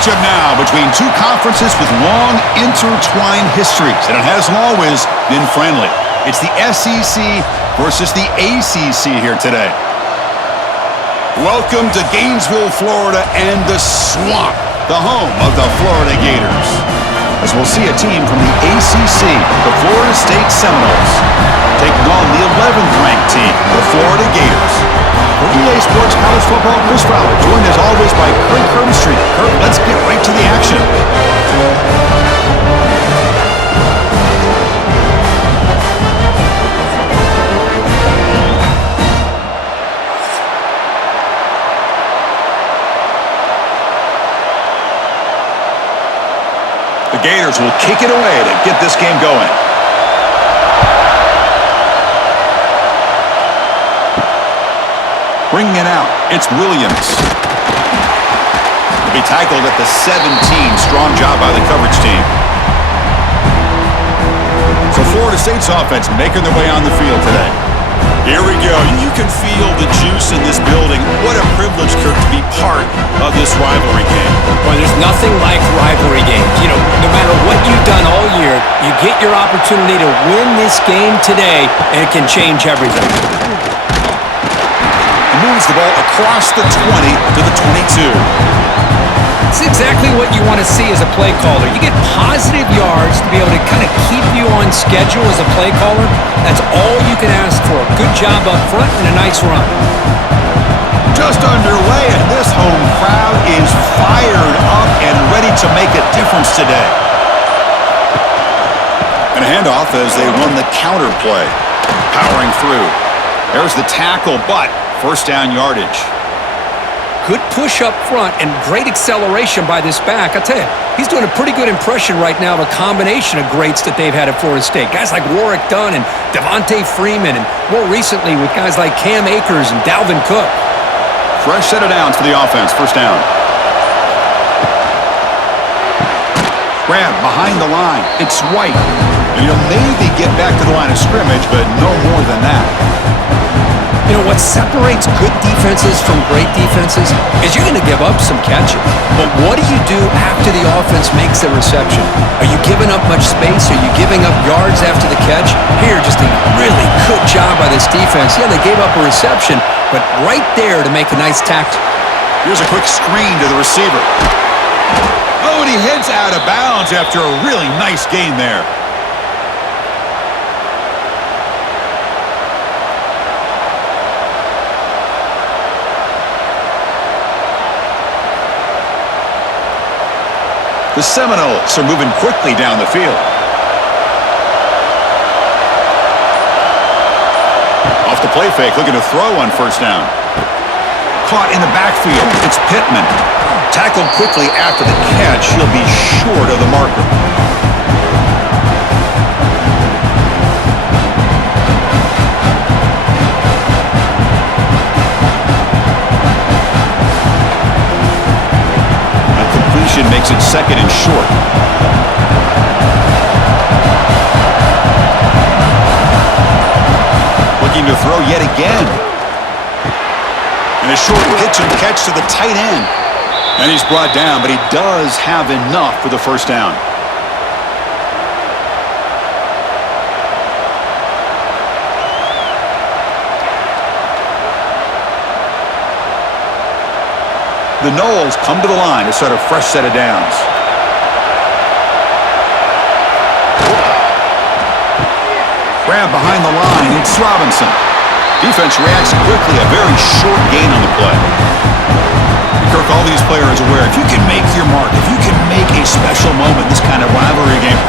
matchup now between two conferences with long intertwined histories, and it hasn't always been friendly. It's the SEC versus the ACC here today. Welcome to Gainesville, Florida, and the Swamp, the home of the Florida Gators. As we'll see a team from the ACC, the Florida State Seminoles, taking on the 11th ranked team, the Florida Gators. For EA Sports College Football, Chris Fowler, joined as always by Kurt Kirby. Kurt, let's get right to the action. The Gators will kick it away to get this game going. Bringing it out, it's Williams. He'll be tackled at the 17. Strong job by the coverage team. So Florida State's offense making their way on the field today. Here we go. You can feel the juice in this building. What a privilege, Kirk, to be part of this rivalry game. Well, there's nothing like rivalry games. You know, no matter what you've done all year, you get your opportunity to win this game today, and it can change everything. Moves the ball across the 20 to the 22. It's exactly what you want to see as a play caller. You get positive yards to be able to kind of keep you on schedule as a play caller. That's all you can ask for. Good job up front and a nice run. Just underway, and this home crowd is fired up and ready to make a difference today. And a handoff as they run the counter play. Powering through. There's the tackle, but first down yardage. Good push up front and great acceleration by this back. I tell you, he's doing a pretty good impression right now of a combination of greats that they've had at Florida State. Guys like Warwick Dunn and Devontae Freeman, and more recently with guys like Cam Akers and Dalvin Cook. Fresh set of downs for the offense. First down. Grab behind the line. It's White. And he'll maybe get back to the line of scrimmage, but no more than that. You know, what separates good defenses from great defenses is you're going to give up some catches. But what do you do after the offense makes the reception? Are you giving up much space? Are you giving up yards after the catch? Here, just a really good job by this defense. Yeah, they gave up a reception, but right there to make a nice tackle. Here's a quick screen to the receiver. Oh, and he heads out of bounds after a really nice gain there. The Seminoles are moving quickly down the field. Off the play fake, looking to throw on first down. Caught in the backfield. It's Pittman. Tackled quickly after the catch. He'll be short of the marker. Makes it second and short. Looking to throw yet again. And a short pitch and catch to the tight end. And he's brought down, but he does have enough for the first down. The Noles come to the line to set a fresh set of downs. Grab behind the line, it's Robinson. Defense reacts quickly, a very short gain on the play. Kirk, all these players are aware, if you can make your mark, if you can make a special moment, this kind of rivalry game,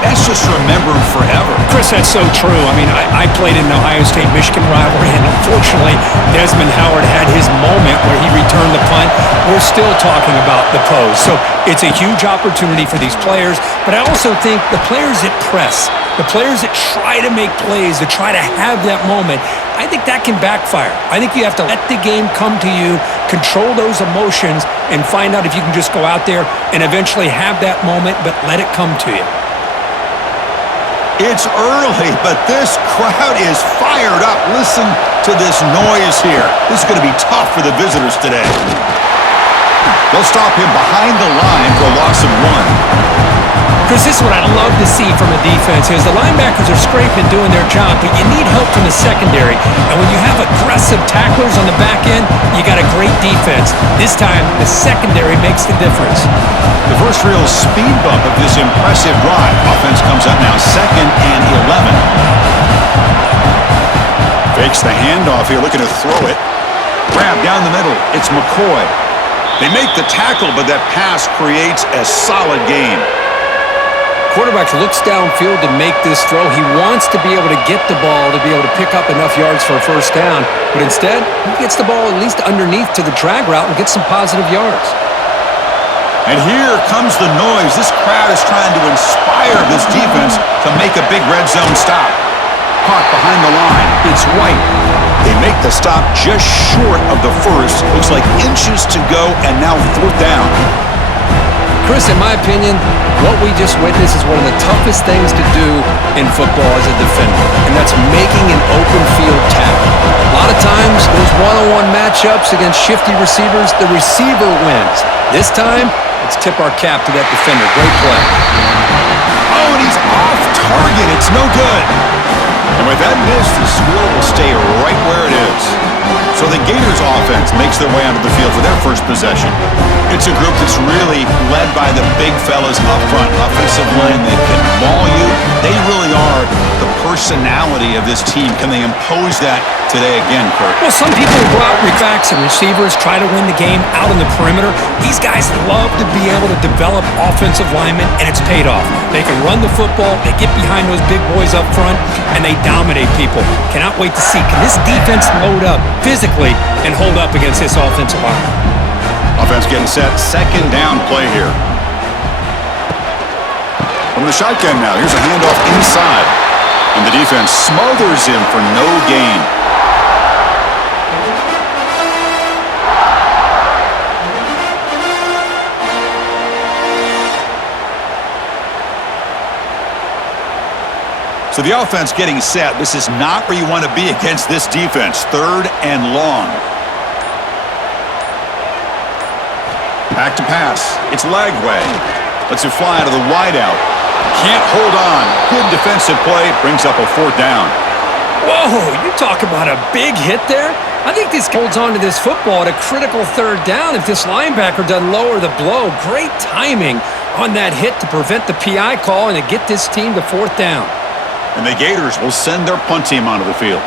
that's just remembered forever. Chris, that's so true. I mean, I played in an Ohio State-Michigan rivalry, and unfortunately, Desmond Howard had his moment where he returned the punt. We're still talking about the pros. So it's a huge opportunity for these players, but I also think the players that press, the players that try to make plays, that try to have that moment, I think that can backfire. I think you have to let the game come to you, control those emotions, and find out if you can just go out there and eventually have that moment, but let it come to you. It's early, but this crowd is fired up. Listen to this noise here. This is going to be tough for the visitors today. They'll stop him behind the line for a loss of 1. Chris, this is what I'd love to see from a defense is the linebackers are scraping doing their job, but you need help from the secondary. And when you have aggressive tacklers on the back end, you got a great defense. This time, the secondary makes the difference. The first real speed bump of this impressive drive. Offense comes up now 2nd and 11. Fakes the handoff here, looking to throw it. Grab down the middle. It's McCoy. They make the tackle, but that pass creates a solid gain. Quarterback looks downfield to make this throw. He wants to be able to get the ball to be able to pick up enough yards for a first down, but instead, he gets the ball at least underneath to the drag route and gets some positive yards. And here comes the noise. This crowd is trying to inspire this defense to make a big red zone stop. Caught behind the line. It's White. They make the stop just short of the first. Looks like inches to go, and now 4th down. Chris, in my opinion, what we just witnessed is one of the toughest things to do in football as a defender, and that's making an open field tackle. A lot of times, those one-on-one matchups against shifty receivers, the receiver wins. This time, let's tip our cap to that defender. Great play. Oh, and he's off target. It's no good. And with that miss, the score will stay right where it is. So the Gators offense makes their way onto the field for their first possession. It's a group that's really led by the big fellas up front. Offensive line that can maul you. They really are the personality of this team. Can they impose that today again, Kurt? Well, some people go out with backs and receivers, try to win the game out on the perimeter. These guys love to be able to develop offensive linemen, and it's paid off. They can run the football, they get behind those big boys up front, and they dominate people. Cannot wait to see. Can this defense load up physically and hold up against this offensive line? Offense getting set. 2nd down play here. From the shotgun now. Here's a handoff inside. And the defense smothers him for no gain. So the offense getting set. This is not where you want to be against this defense. 3rd and long. Back to pass. It's Lagway. Lets it fly out of the wideout. Can't hold on. Good defensive play. Brings up a 4th down. Whoa, you talk about a big hit there. I think this holds on to this football at a critical 3rd down if this linebacker doesn't lower the blow. Great timing on that hit to prevent the PI call and to get this team to 4th down. And the Gators will send their punt team onto the field.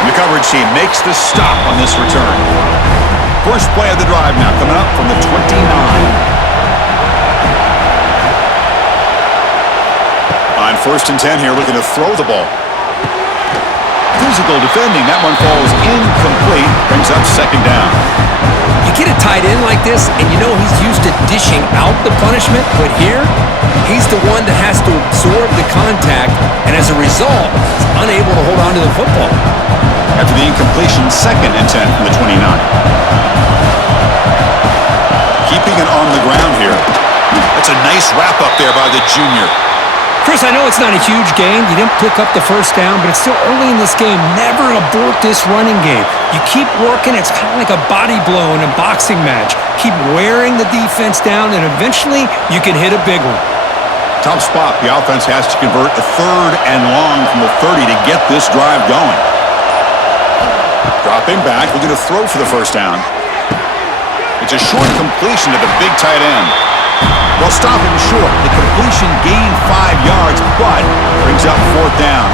And the coverage team makes the stop on this return. First play of the drive now coming up from the 29. On 1st and 10 here, looking to throw the ball. Physical defending. That one falls incomplete. Brings up 2nd down. You get a tight end like this, and you know he's used to dishing out the punishment, but here, he's the one that has to absorb the contact, and as a result, he's unable to hold on to the football. After the incompletion, 2nd and 10 from the 29. Keeping it on the ground here. That's a nice wrap up there by the junior. Chris, I know it's not a huge gain. You didn't pick up the first down, but it's still early in this game. Never abort this running game. You keep working. It's kind of like a body blow in a boxing match. Keep wearing the defense down, and eventually you can hit a big one. Tough spot. The offense has to convert a 3rd and long from the 30 to get this drive going. Dropping back, looking to throw for the first down. It's a short completion to the big tight end. They'll stop him short. The completion gained 5 yards, but brings up 4th down.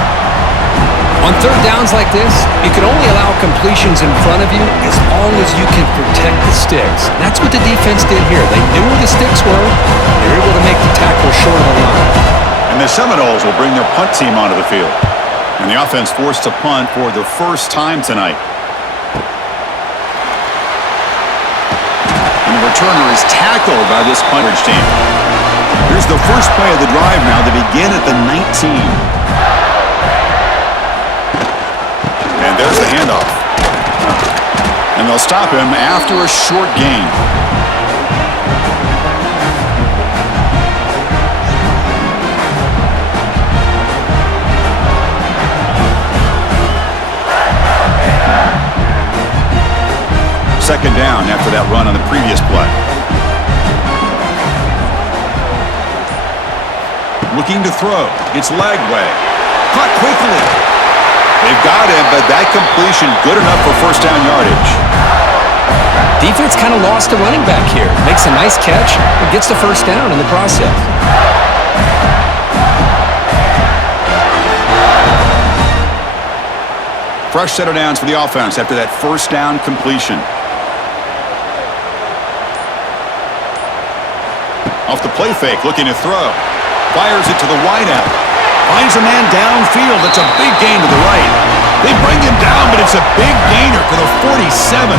On 3rd downs like this, you can only allow completions in front of you as long as you can protect the sticks. And that's what the defense did here. They knew where the sticks were. They were able to make the tackle short of the line. And the Seminoles will bring their punt team onto the field. And the offense forced to punt for the first time tonight. The returner is tackled by this punter's team. Here's the first play of the drive now. They begin at the 19. And there's the handoff. And they'll stop him after a short gain. second down after that run on the previous play. Looking to throw. It's Lagway. Caught quickly. They've got him, but that completion good enough for first down yardage. Defense kind of lost a running back here. Makes a nice catch and gets the first down in the process. Fresh set of downs for the offense after that first down completion. Off the play fake, looking to throw. Fires it to the wideout. Finds a man downfield. It's a big gain to the right. They bring him down, but it's a big gainer for the 47.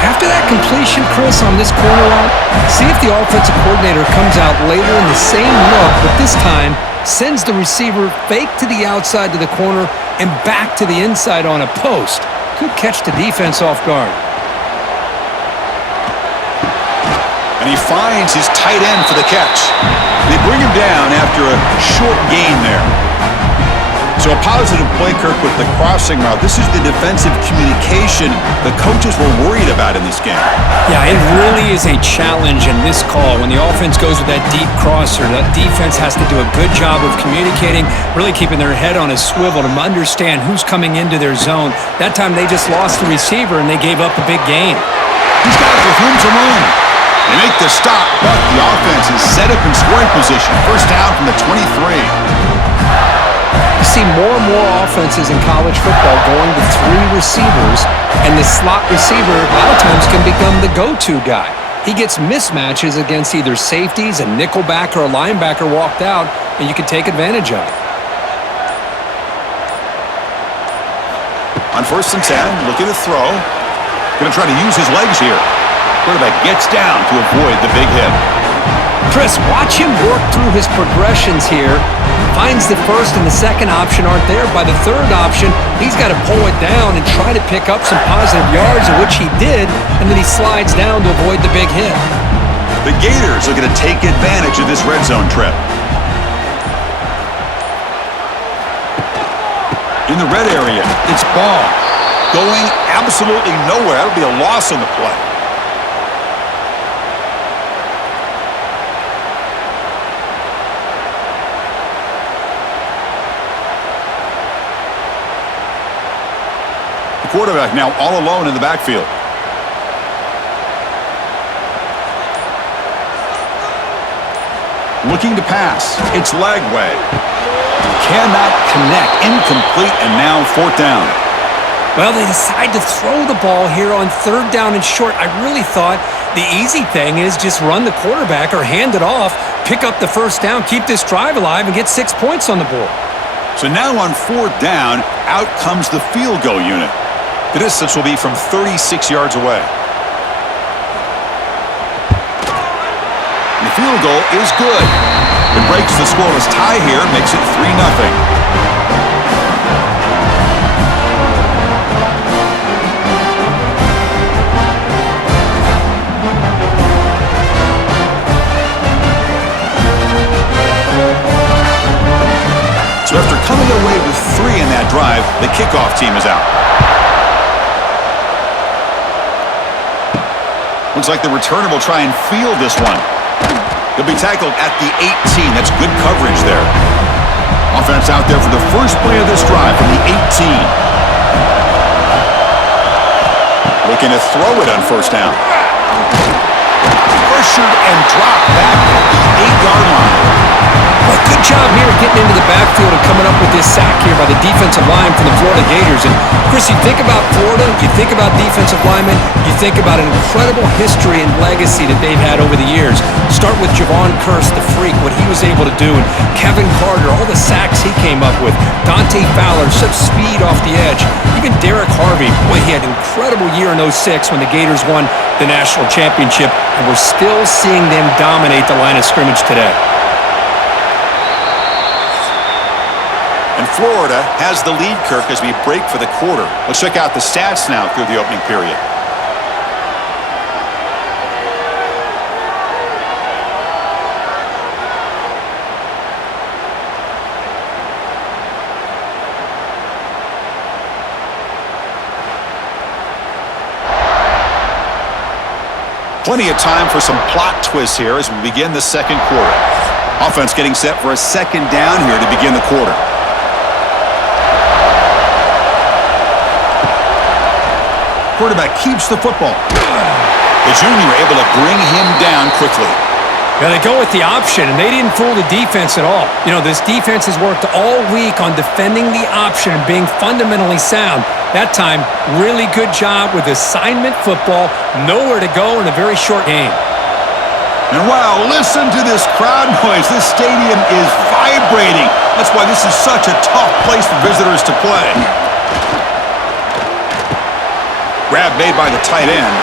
After that completion, Chris, on this corner route, see if the offensive coordinator comes out later in the same look, but this time sends the receiver fake to the outside to the corner and back to the inside on a post. Could catch the defense off guard. And he finds his tight end for the catch. They bring him down after a short gain there. So a positive play, Kirk, with the crossing route. This is the defensive communication the coaches were worried about in this game. Yeah, it really is a challenge in this call. When the offense goes with that deep crosser, the defense has to do a good job of communicating, really keeping their head on a swivel to understand who's coming into their zone. That time they just lost the receiver and they gave up a big gain. He's got it with room to run. They make the stop, but the offense is set up in scoring position. First down from the 23. You see more and more offenses in college football going to three receivers, and the slot receiver a lot of times can become the go-to guy. He gets mismatches against either safeties, a nickelback, or a linebacker walked out, and you can take advantage of it. On 1st and 10, looking to throw. Going to try to use his legs here. Quarterback gets down to avoid the big hit. Chris, watch him work through his progressions here. Finds the first and the second option aren't there. By the third option, he's got to pull it down and try to pick up some positive yards, which he did, and then he slides down to avoid the big hit. The Gators are going to take advantage of this red zone trip. In the red area, it's Ball. Going absolutely nowhere. That'll be a loss on the play. The quarterback now all alone in the backfield. Looking to pass. It's Lagway. Cannot connect. Incomplete, and now 4th down. Well, they decide to throw the ball here on 3rd down and short. I really thought the easy thing is just run the quarterback or hand it off, pick up the first down, keep this drive alive, and get 6 points on the board. So now on 4th down, out comes the field goal unit. The distance will be from 36 yards away. And the field goal is good. It breaks the scoreless tie here, makes it 3-0. So after coming away with 3 in that drive, the kickoff team is out. Looks like the returner will try and field this one. He'll be tackled at the 18. That's good coverage there. Offense out there for the first play of this drive from the 18. Looking to throw it on 1st down. Pressured and dropped back at the 8-yard line. Well, good job here getting into the backfield and coming up with this sack here by the defensive line from the Florida Gators. And, Chris, you think about Florida, you think about defensive linemen, you think about an incredible history and legacy that they've had over the years. Start with Javon Kearse, the freak, what he was able to do, and Kevin Carter, all the sacks he came up with. Dante Fowler, such speed off the edge. Even Derek Harvey, boy, he had an incredible year in 06 when the Gators won the national championship, and we're still seeing them dominate the line of scrimmage today. And Florida has the lead, Kirk, as we break for the quarter. Let's check out the stats now through the opening period. Plenty of time for some plot twists here as we begin the second quarter. Offense getting set for a second down here to begin the quarter. Quarterback keeps the football. The junior able to bring him down quickly. Yeah, they go with the option, and they didn't fool the defense at all. You know, this defense has worked all week on defending the option and being fundamentally sound. That time, really good job with assignment football. Nowhere to go in a very short game. And wow, listen to this crowd noise. This stadium is vibrating. That's why this is such a tough place for visitors to play. Grab made by the tight end.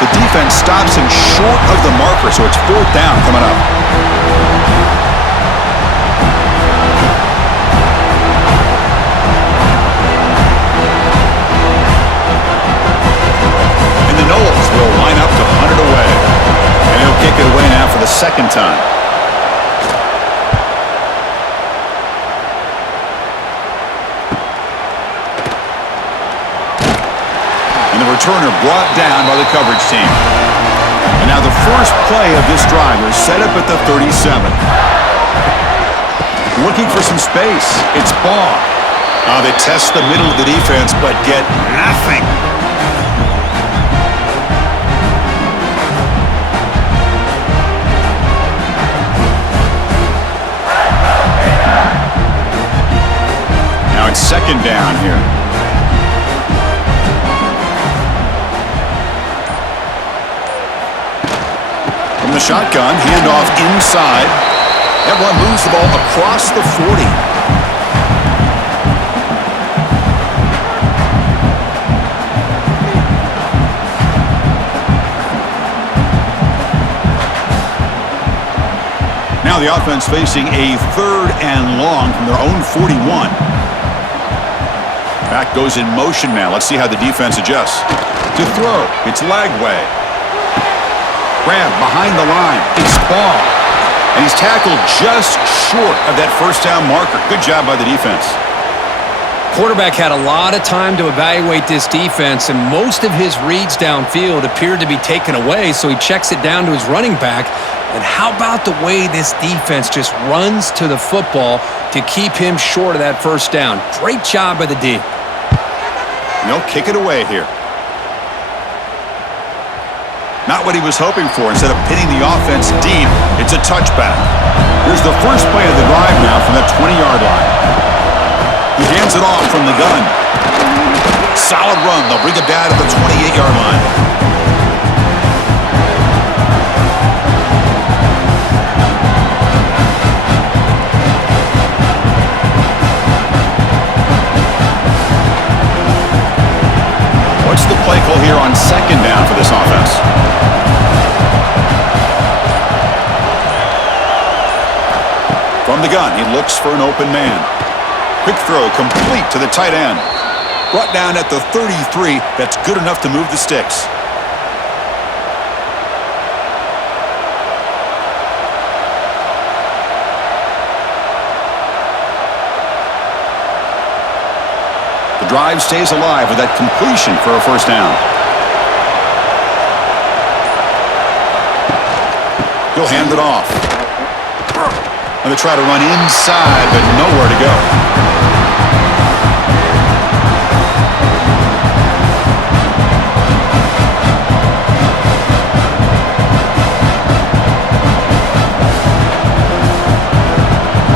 The defense stops him short of the marker, so it's fourth down coming up. And the Noles will line up to punt it away. And he'll kick it away now for the second time. Returner brought down by the coverage team. And now the first play of this drive is set up at the 37. Looking for some space. It's Ball. They test the middle of the defense, but get nothing. Now it's second down here. The shotgun, handoff inside. That one moves the ball across the 40. Now the offense facing a third and long from their own 41. Back goes in motion now. Let's see how the defense adjusts. To throw, it's Lagway. Grab behind the line. It's Ball. And he's tackled just short of that first down marker. Good job by the defense. Quarterback had a lot of time to evaluate this defense, and most of his reads downfield appeared to be taken away, so he checks it down to his running back. And how about the way this defense just runs to the football to keep him short of that first down? Great job by the D. They'll kick it away here. Not what he was hoping for. Instead of pinning the offense deep, it's a touchback. Here's the first play of the drive now from that 20-yard line. He hands it off from the gun. Solid run. They'll bring it down to the 28-yard line. What's the play call here on second down for this offense? From the gun, he looks for an open man. Quick throw, complete to the tight end. Brought down at the 33. That's good enough to move the sticks. The drive stays alive with that completion for a first down. He'll hand it off. And they try to run inside, but nowhere to go.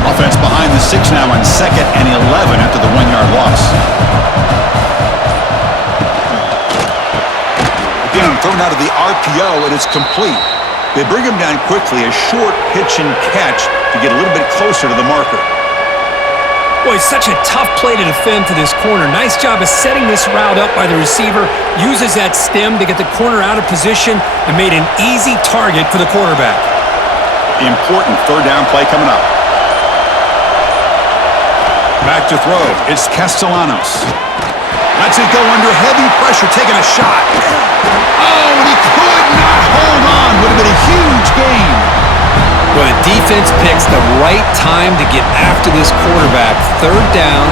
Offense behind the 6 now on 2nd and 11 after the 1-yard loss. Again, thrown out of the RPO, and it's complete. They bring him down quickly, a short pitch and catch to get a little bit closer to the marker. Boy, it's such a tough play to defend for this corner. Nice job of setting this route up by the receiver. Uses that stem to get the corner out of position and made an easy target for the quarterback. Important third down play coming up. Back to throw. It's Castellanos. Lets it go under heavy pressure, taking a shot. Oh, and he could not hold on. Would have been a huge gain. Well, the defense picks the right time to get after this quarterback. Third down,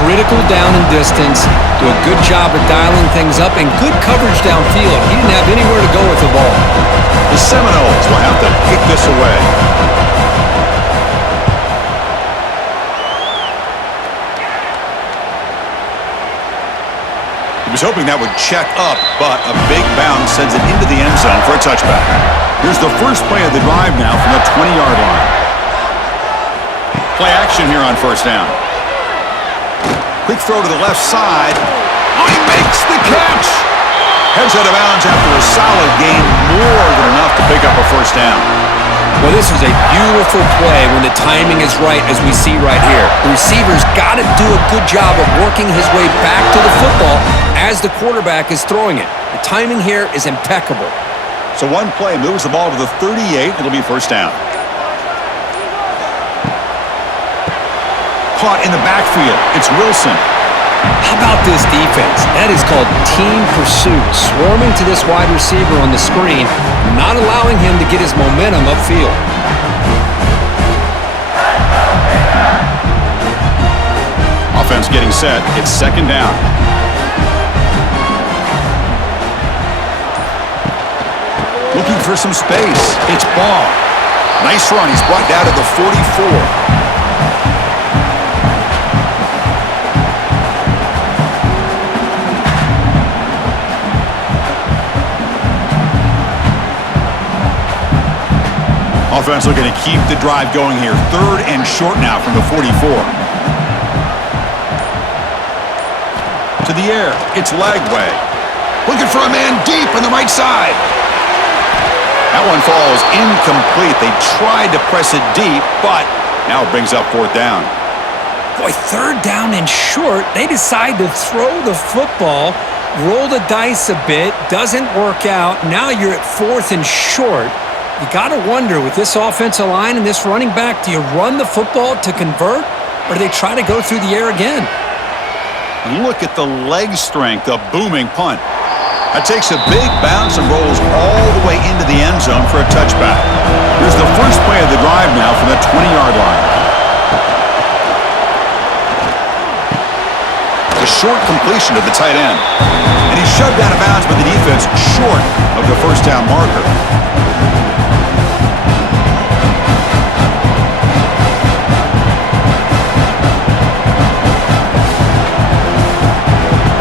critical down and distance, do a good job of dialing things up, and good coverage downfield. He didn't have anywhere to go with the ball. The Seminoles will have to kick this away. He was hoping that would check up, but a big bounce sends it into the end zone for a touchback. Here's the first play of the drive now from the 20-yard line. Play action here on first down. Quick throw to the left side. Oh, he makes the catch! Heads out of bounds after a solid gain, more than enough to pick up a first down. Well, this was a beautiful play when the timing is right, as we see right here. The receiver's got to do a good job of working his way back to the football as the quarterback is throwing it. The timing here is impeccable. So one play moves the ball to the 38. It'll be first down. Caught in the backfield. It's Wilson. How about this defense? That is called team pursuit. Swarming to this wide receiver on the screen, not allowing him to get his momentum upfield. Offense getting set. It's second down. Looking for some space. It's Ball. Nice run. He's brought down to the 44. Offense looking to keep the drive going here. Third and short now from the 44. To the air. It's Lagway. Looking for a man deep on the right side. That one falls incomplete. They tried to press it deep, but now it brings up fourth down. Boy, third down and short. They decide to throw the football, roll the dice a bit. Doesn't work out. Now you're at fourth and short. You got to wonder, with this offensive line and this running back, do you run the football to convert, or do they try to go through the air again? And look at the leg strength, a booming punt. That takes a big bounce and rolls all the way into the end zone for a touchback. Here's the first play of the drive now from the 20-yard line. A short completion to the tight end. And he's shoved out of bounds by the defense short of the first down marker.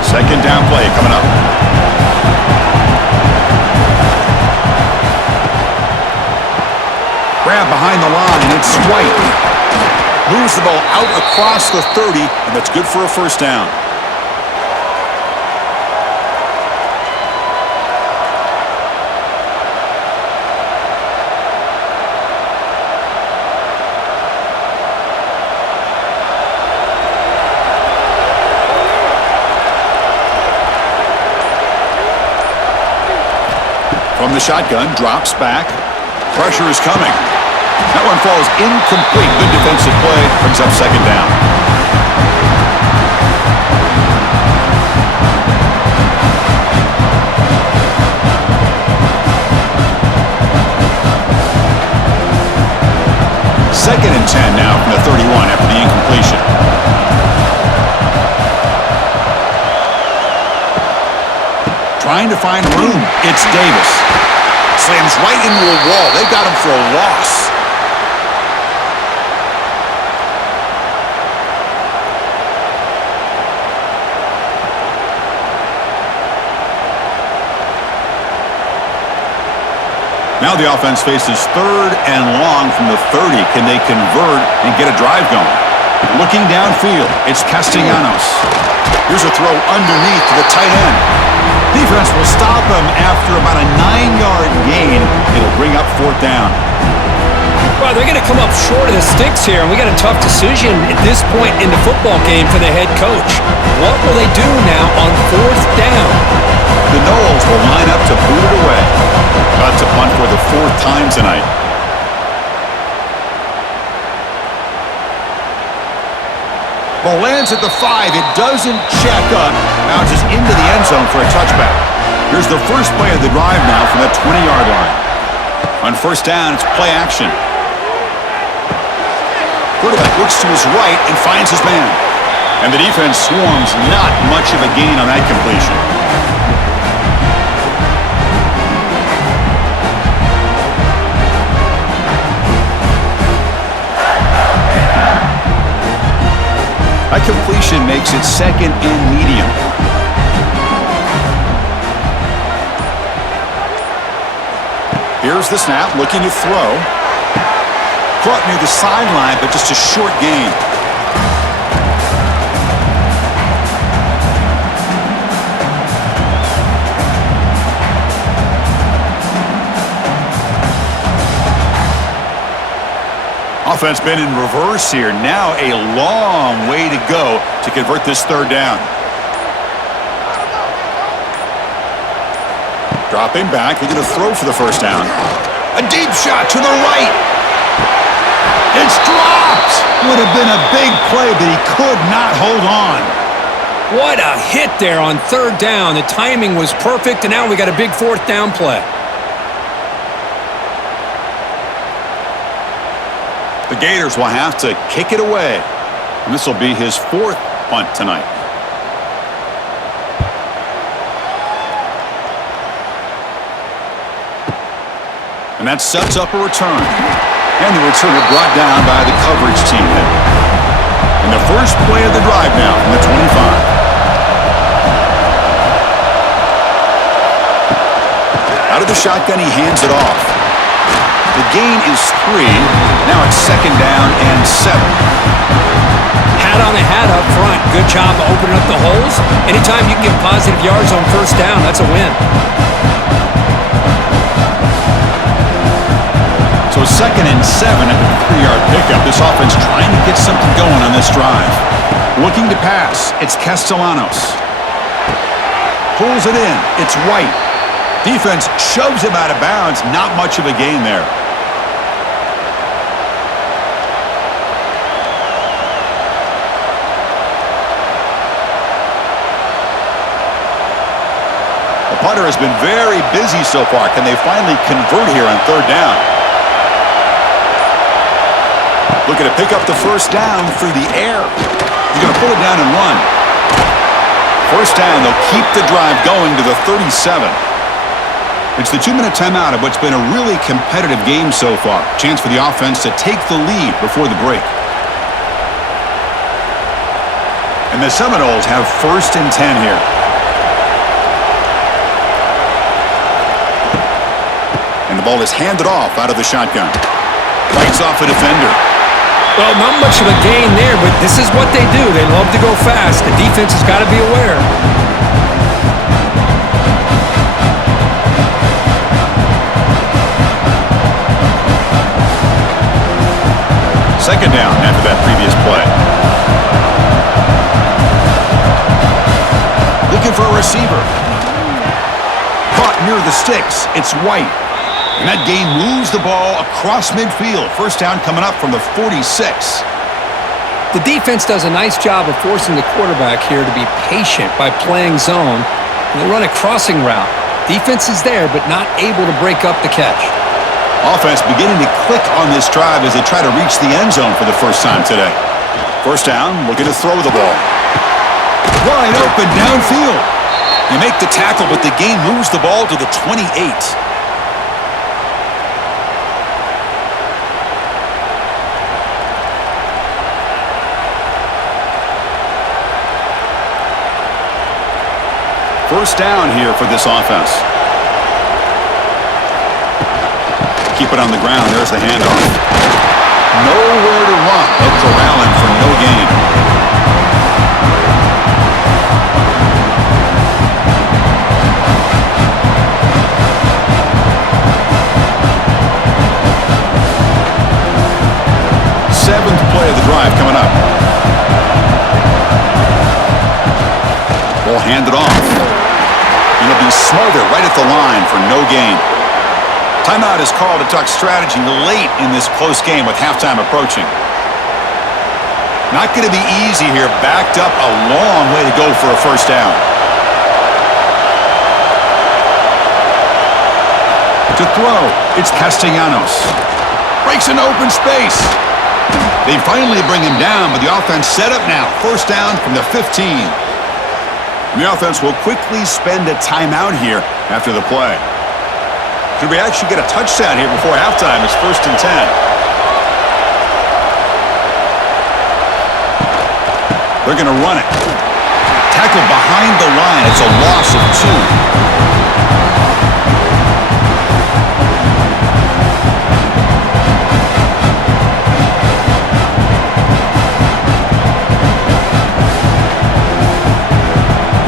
Second down play coming up. Grab behind the line, and it's White. Moves the ball out across the 30, and that's good for a first down. From the shotgun, drops back. Pressure is coming. That one falls incomplete. Good defensive play. Brings up second down. Second and 10 now from the 31 after the incompletion. Trying to find room. It's Davis. Slams right into a wall. They've got him for a loss. Now the offense faces third and long from the 30. Can they convert and get a drive going? Looking downfield, it's Castellanos. Here's a throw underneath to the tight end. Defense will stop him after about a 9-yard gain. It'll bring up fourth down. Well, they're going to come up short of the sticks here, and we got a tough decision at this point in the football game for the head coach. What will they do now on fourth down? The Noles will line up to boot it away. About to punt for the fourth time tonight. Ball lands at the 5. It doesn't check up. Bounces into the end zone for a touchback. Here's the first play of the drive now from the 20-yard line. On first down, it's play action. Quarterback looks to his right and finds his man. And the defense swarms, not much of a gain on that completion. That completion makes it second and medium. Here's the snap, looking to throw. Caught near the sideline, but just a short gain. Offense been in reverse here. Now a long way to go to convert this third down. Dropping back, looking to throw for the first down. A deep shot to the right. It's dropped. Would have been a big play, but he could not hold on. What a hit there on third down. The timing was perfect, and now we got a big fourth down play. The Gators will have to kick it away. And this will be his fourth punt tonight. And that sets up a return. And the returner brought down by the coverage team. And the first play of the drive now from the 25. Out of the shotgun, he hands it off. The gain is 3. Now it's second down and 7. Hat on the hat up front. Good job opening up the holes. Anytime you can get positive yards on first down, that's a win. So second and 7 at the 3-yard pickup. This offense trying to get something going on this drive. Looking to pass. It's Castellanos. Pulls it in. It's White. Defense shoves him out of bounds. Not much of a gain there. The punter has been very busy so far. Can they finally convert here on third down? Looking to pick up the first down through the air. He's going to pull it down and run. First down, they'll keep the drive going to the 37. It's the 2-minute timeout of what's been a really competitive game so far. Chance for the offense to take the lead before the break. And the Seminoles have first and 10 here. And the ball is handed off out of the shotgun. Fights off a defender. Well, not much of a gain there, but this is what they do. They love to go fast. The defense has got to be aware. Second down after that previous play. Looking for a receiver. Caught near the sticks. It's White. And that game moves the ball across midfield. First down coming up from the 46. The defense does a nice job of forcing the quarterback here to be patient by playing zone. And they run a crossing route. Defense is there, but not able to break up the catch. Offense beginning to click on this drive as they try to reach the end zone for the first time today. First down, looking to throw the ball. Wide open downfield. You make the tackle, but the game moves the ball to the 28. First down here for this offense. Keep it on the ground. There's the handoff. Nowhere to run. They'll corral him for no gain. Seventh play of the drive coming up. Ball handed off. He'll be smothered right at the line for no gain. Timeout is called to talk strategy late in this close game with halftime approaching. Not going to be easy here. Backed up a long way to go for a first down. To throw, it's Castellanos. Breaks into open space. They finally bring him down, but the offense set up now. First down from the 15. And the offense will quickly spend a timeout here after the play. Could we actually get a touchdown here before halftime? It's 1st and 10. They're going to run it. Tackle behind the line. It's a loss of 2.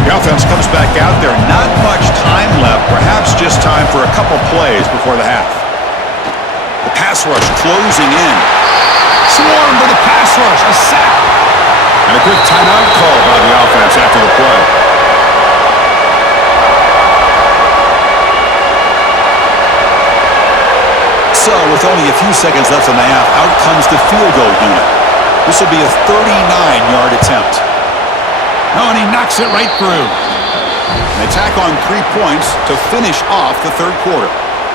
The offense comes back out there. Not much time left. Perhaps just time for a couple plays before the half. The pass rush closing in. Swarm to the pass rush. A sack. And a quick timeout call by the offense after the play. So, with only a few seconds left in the half, out comes the field goal unit. This will be a 39-yard attempt. Oh, and he knocks it right through. They tack on 3 points to finish off the third quarter.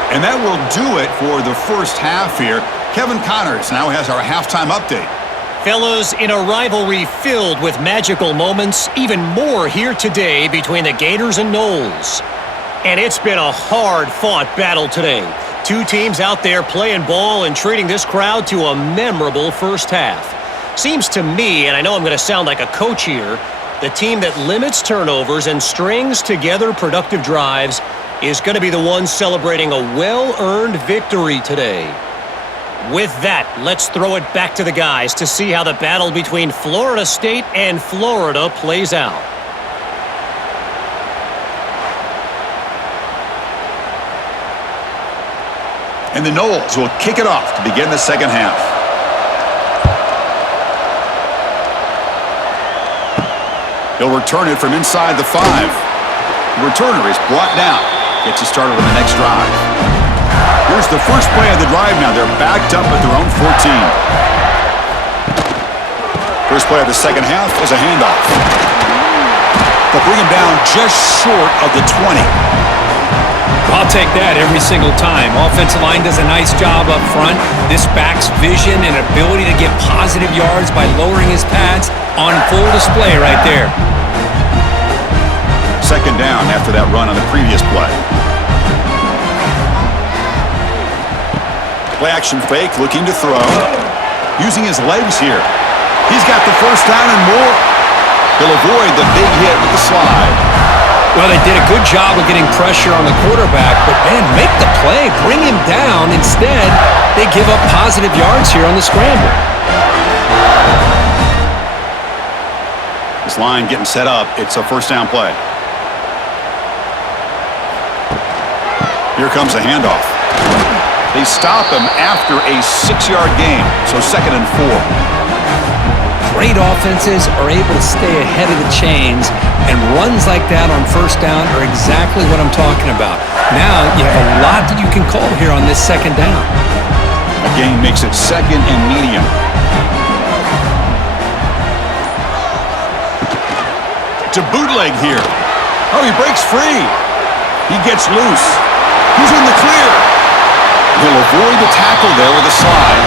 And that will do it for the first half here. Kevin Connors now has our halftime update. Fellas, in a rivalry filled with magical moments, even more here today between the Gators and Noles. And it's been a hard-fought battle today. 2 teams out there playing ball and treating this crowd to a memorable first half. Seems to me, and I know I'm going to sound like a coach here, the team that limits turnovers and strings together productive drives is going to be the one celebrating a well-earned victory today. With that, let's throw it back to the guys to see how the battle between Florida State and Florida plays out. And the Noles will kick it off to begin the second half. He'll return it from inside the 5. The returner is brought down. Gets you started on the next drive. Here's the first play of the drive now. They're backed up at their own 14. First play of the second half is a handoff. They'll bring him down just short of the 20. I'll take that every single time. Offensive line does a nice job up front. This back's vision and ability to get positive yards by lowering his pads on full display right there. Second down after that run on the previous play. Play action fake, looking to throw. Using his legs here. He's got the first down and more. He'll avoid the big hit with the slide. Well, they did a good job of getting pressure on the quarterback, but, man, make the play. Bring him down. Instead, they give up positive yards here on the scramble. This line getting set up. It's a first down play. Here comes the handoff. They stop him after a 6-yard gain, so 2nd and 4. Great offenses are able to stay ahead of the chains, and runs like that on first down are exactly what I'm talking about. Now you have a lot that you can call here on this second down. A gain makes it 2nd and medium. To bootleg here. Oh, he breaks free. He gets loose. He's in the clear. He'll avoid the tackle there with a slide.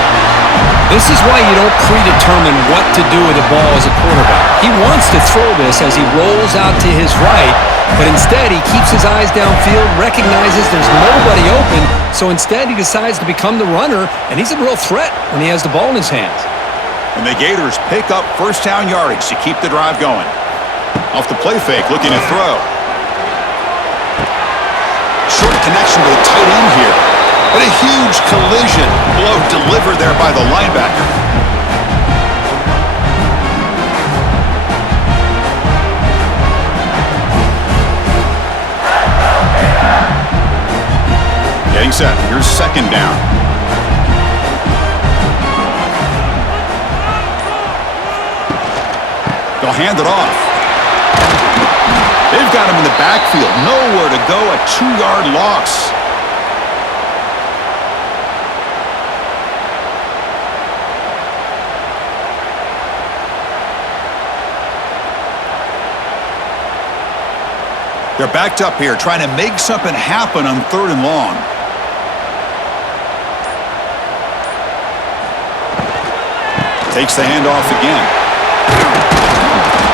This is why you don't predetermine what to do with the ball as a quarterback. He wants to throw this as he rolls out to his right, but instead he keeps his eyes downfield, recognizes there's nobody open, so instead he decides to become the runner, and he's a real threat when he has the ball in his hands. And the Gators pick up first down yardage to keep the drive going. Off the play fake, looking to throw. Short connection to the tight end here. But a huge collision blow delivered there by the linebacker. Getting set. Here's second down. They'll hand it off. They've got him in the backfield. Nowhere to go. A 2-yard loss. They're backed up here, trying to make something happen on 3rd and long. Takes the handoff again.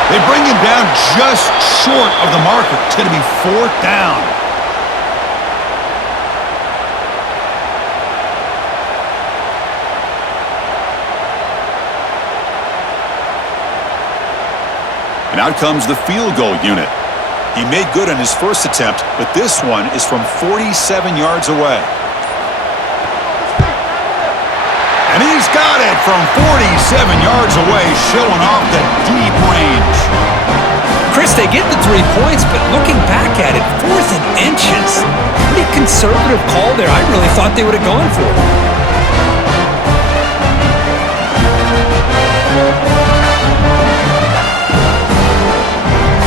They bring him down just short of the marker. It's going to be 4th down. And out comes the field goal unit. He made good on his first attempt, but this one is from 47 yards away. And he's got it from 47 yards away, showing off the deep range. Chris, they get the 3 points, but looking back at it, 4th and inches. Pretty conservative call there. I really thought they would have gone for it.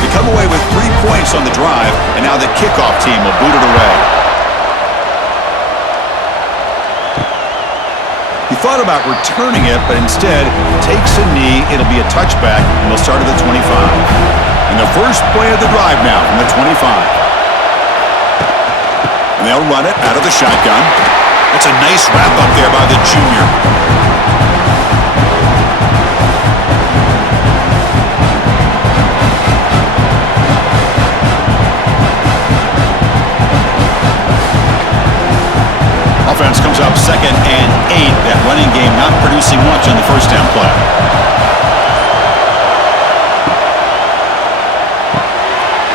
They come away with 3 points on the drive, and now the kickoff team will boot it away. He thought about returning it, but instead takes a knee. It'll be a touchback, and they'll start at the 25. And the first play of the drive now from the 25. And they'll run it out of the shotgun. That's a nice wrap up there by the junior. Offense comes up 2nd and 8. That running game not producing much on the first down play.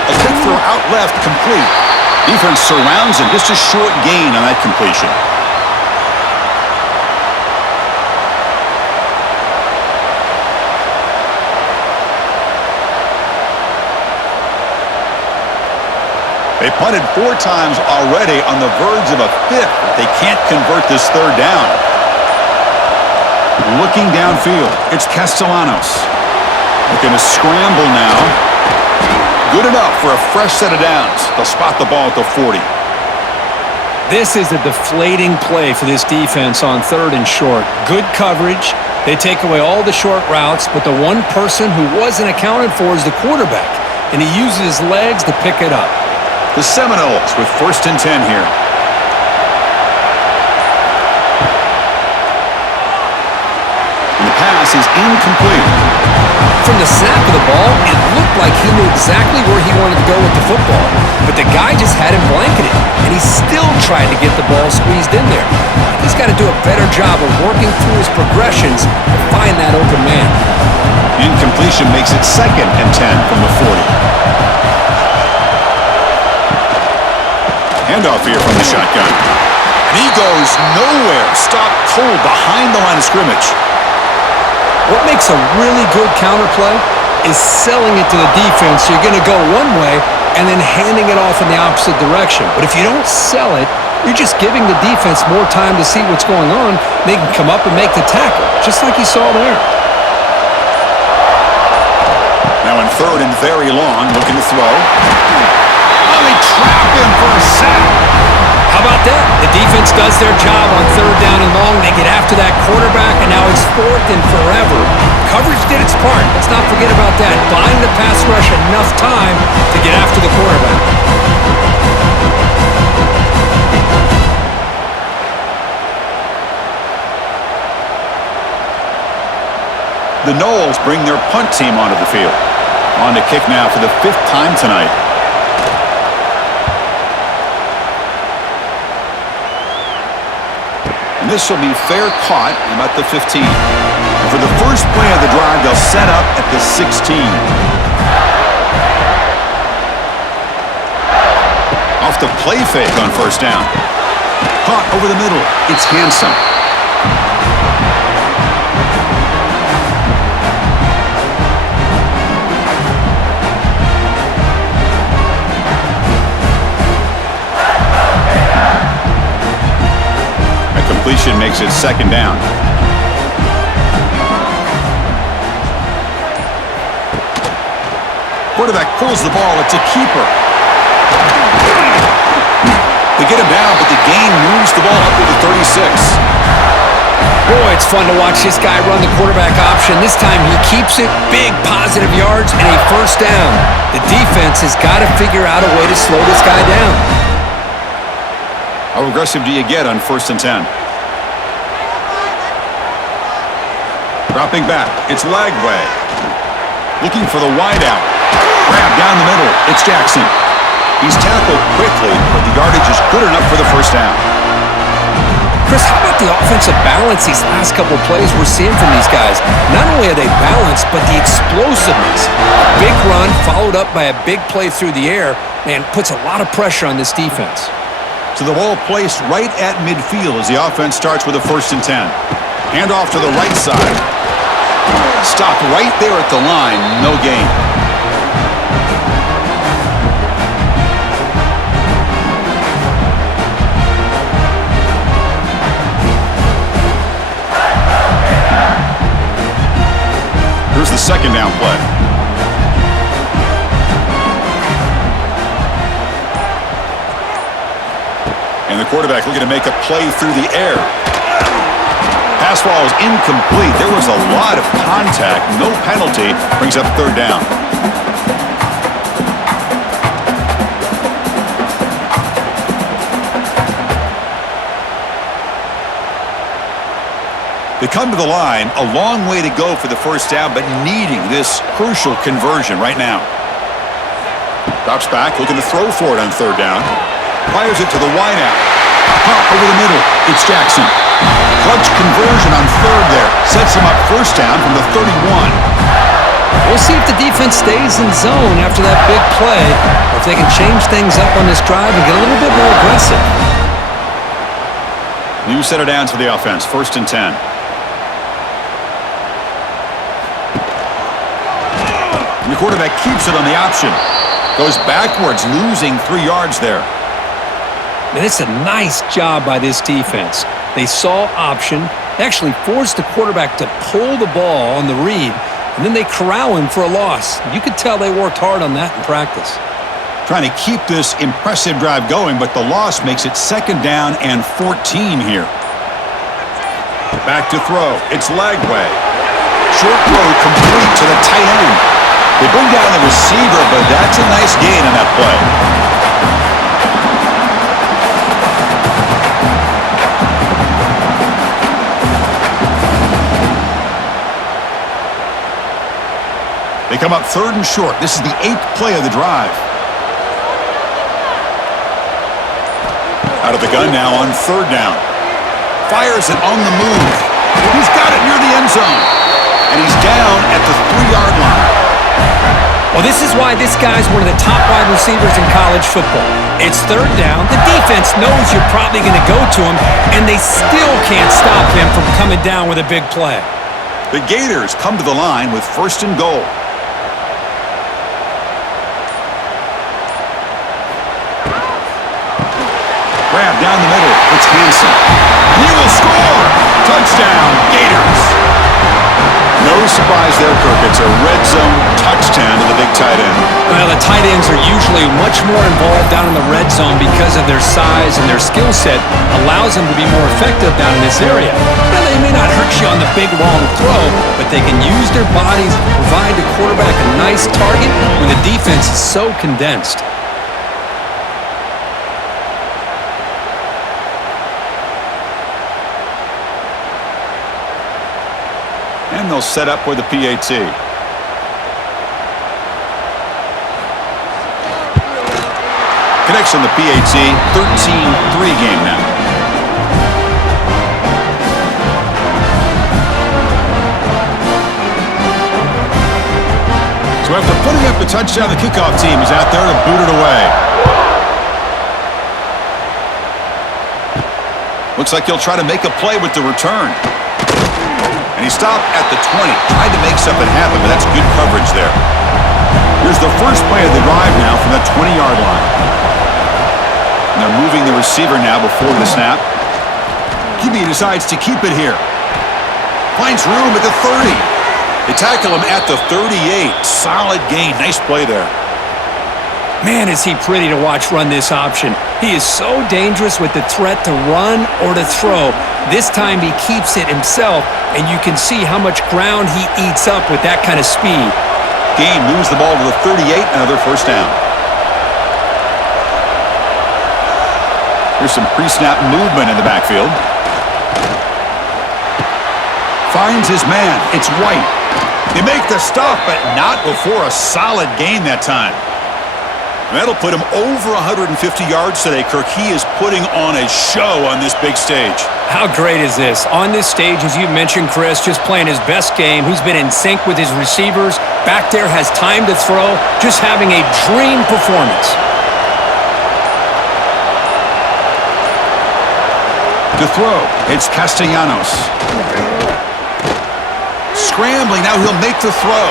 A quick throw out left, complete. Defense surrounds him. Just a short gain on that completion. They punted 4 times already, on the verge of a 5th. They can't convert this 3rd down. Looking downfield, it's Castellanos. Looking to scramble now. Good enough for a fresh set of downs. They'll spot the ball at the 40. This is a deflating play for this defense on 3rd and short. Good coverage. They take away all the short routes, but the one person who wasn't accounted for is the quarterback, and he uses his legs to pick it up. The Seminoles with 1st and 10 here. And the pass is incomplete. From the snap of the ball, it looked like he knew exactly where he wanted to go with the football, but the guy just had him blanketed, and he still tried to get the ball squeezed in there. He's got to do a better job of working through his progressions to find that open man. Incompletion makes it 2nd and 10 from the 40. Handoff here from the shotgun. And he goes nowhere. Stopped cold behind the line of scrimmage. What makes a really good counterplay is selling it to the defense. You're going to go one way and then handing it off in the opposite direction. But if you don't sell it, you're just giving the defense more time to see what's going on. They can come up and make the tackle, just like you saw there. Now in 3rd and very long, looking to throw. Oh, they trap him for a sack. How about that? The defense does their job on 3rd down and long. They get after that quarterback, and now it's 4th and forever. Coverage did its part. Let's not forget about that. Buying the pass rush enough time to get after the quarterback. The Noles bring their punt team onto the field. On to kick now for the 5th time tonight. And this will be fair caught about the 15. And for the first play of the drive, they'll set up at the 16. Off the play fake on 1st down. Caught over the middle. It's Handsome. Completion makes it 2nd down. Quarterback pulls the ball. It's a keeper. They get him down, but the gain moves the ball up to the 36. Boy, it's fun to watch this guy run the quarterback option. This time he keeps it, big positive yards, and a 1st down. The defense has got to figure out a way to slow this guy down. How aggressive do you get on 1st and 10? Dropping back. It's Lagway. Looking for the wideout. Grab down the middle. It's Jackson. He's tackled quickly, but the yardage is good enough for the first down. Chris, how about the offensive balance these last couple plays we're seeing from these guys? Not only are they balanced, but the explosiveness. A big run followed up by a big play through the air, man, puts a lot of pressure on this defense. So the ball placed right at midfield as the offense starts with a 1st and 10. Hand off to the right side. Stopped right there at the line. No gain. Here's the 2nd down play. And the quarterback looking to make a play through the air. Pass ball is incomplete. There was a lot of contact. No penalty. Brings up 3rd down. They come to the line, a long way to go for the 1st down, but needing this crucial conversion right now. Drops back, looking to throw for it on 3rd down. Fires it to the wideout. Pop over the middle. It's Jackson. Clutch conversion on 3rd there. Sets him up 1st down from the 31. We'll see if the defense stays in zone after that big play, or if they can change things up on this drive and get a little bit more aggressive. New set of downs for the offense. 1st and 10. And the quarterback keeps it on the option. Goes backwards, losing 3 yards there. And it's a nice job by this defense. They saw option, actually forced the quarterback to pull the ball on the read, and then they corral him for a loss. You could tell they worked hard on that in practice. Trying to keep this impressive drive going, but the loss makes it 2nd down and 14 here. Back to throw. It's Lagway. Short throw complete to the tight end. They bring down the receiver, but that's a nice gain on that play. They come up 3rd and short. This is the 8th play of the drive. Out of the gun now on 3rd down. Fires it on the move. He's got it near the end zone. And he's down at the 3-yard line. Well, this is why this guy's one of the top wide receivers in college football. It's 3rd down. The defense knows you're probably going to go to him, and they still can't stop him from coming down with a big play. The Gators come to the line with 1st and goal. Grab down the middle. It's Hansen. He will score! Touchdown, Gators! No surprise there, Kirk. It's a red zone touchdown to the big tight end. Well, the tight ends are usually much more involved down in the red zone because of their size, and their skill set allows them to be more effective down in this area. Now, they may not hurt you on the big, long throw, but they can use their bodies to provide the quarterback a nice target when the defense is so condensed. And they'll set up with the PAT. Connection the PAT, 13-3 game now. So after putting up the touchdown, the kickoff team is out there to boot it away. Looks like he'll try to make a play with the return. And he stopped at the 20, tried to make something happen, but that's good coverage there. Here's the first play of the drive now from the 20-yard line. And they're moving the receiver now before the snap. QB decides to keep it here. Finds room at the 30. They tackle him at the 38. Solid gain. Nice play there. Man, is he pretty to watch run this option. He is so dangerous with the threat to run or to throw. This time he keeps it himself, and you can see how much ground he eats up with that kind of speed. Gain moves the ball to the 38, another 1st down. Here's some pre-snap movement in the backfield. Finds his man. It's White. They make the stop, but not before a solid gain that time. That'll put him over 150 yards today, Kirk. He is putting on a show on this big stage. How great is this? On this stage, as you mentioned, Chris, just playing his best game. He's been in sync with his receivers. Back there, has time to throw. Just having a dream performance. To throw, it's Castellanos. Scrambling, now he'll make the throw.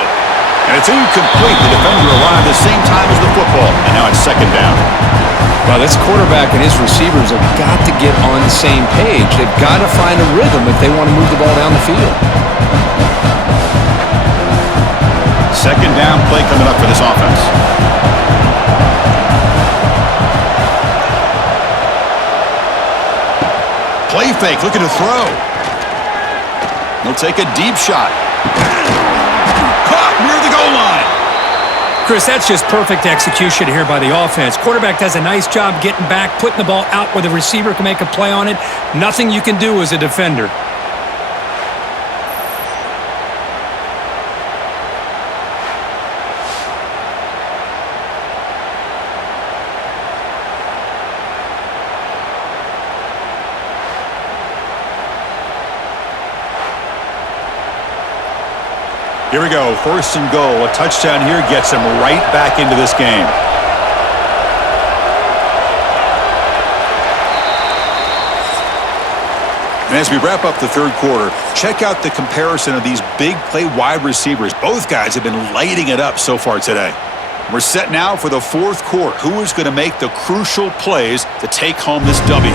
And it's incomplete. The defender arrived at the same time as the football. And now it's second down. Well, this quarterback and his receivers have got to get on the same page. They've got to find a rhythm if they want to move the ball down the field. Second down play coming up for this offense. Play fake, looking to throw. He'll take a deep shot. Caught near the goal line. Chris, that's just perfect execution here by the offense. Quarterback does a nice job getting back, putting the ball out where the receiver can make a play on it. Nothing you can do as a defender. Here we go, first and goal. A touchdown here gets him right back into this game. And as we wrap up the third quarter, check out the comparison of these big play wide receivers. Both guys have been lighting it up so far today. We're set now for the fourth quarter. Who is going to make the crucial plays to take home this W?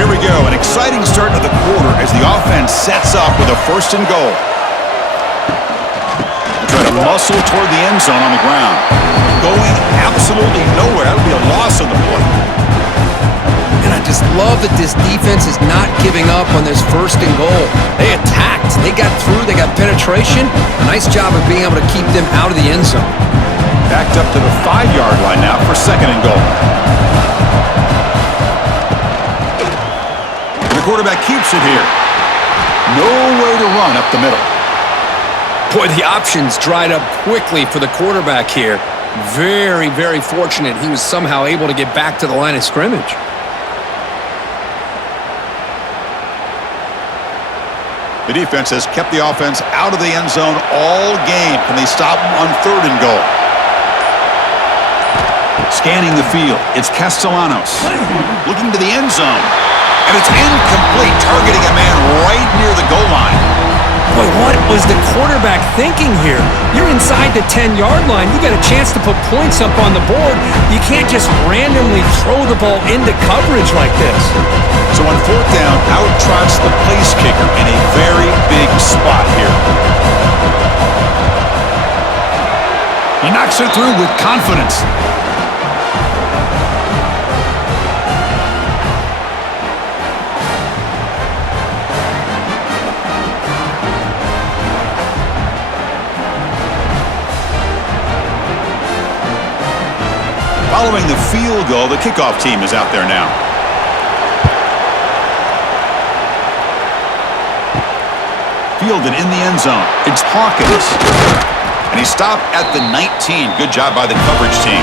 Here we go, an exciting start to the quarter as the offense sets up with a first and goal. Try to muscle toward the end zone on the ground. Going absolutely nowhere. That would be a loss on the play. And I just love that this defense is not giving up on this first and goal. They attacked. They got through. They got penetration. A nice job of being able to keep them out of the end zone. Backed up to the 5-yard line now for second and goal. The quarterback keeps it here. Nowhere to run up the middle. Boy, the options dried up quickly for the quarterback here. Very, very fortunate he was somehow able to get back to the line of scrimmage. The defense has kept the offense out of the end zone all game. Can they stop them on third and goal? Scanning the field, it's Castellanos. Looking to the end zone. And it's incomplete, targeting a man right near the goal line. Boy, what was the quarterback thinking here? You're inside the 10-yard line. You got a chance to put points up on the board. You can't just randomly throw the ball into coverage like this. So on fourth down, out trots the place kicker in a very big spot here. He knocks it through with confidence. Following the field goal, the kickoff team is out there now. Fielded in the end zone. It's Hawkins. And he stopped at the 19. Good job by the coverage team.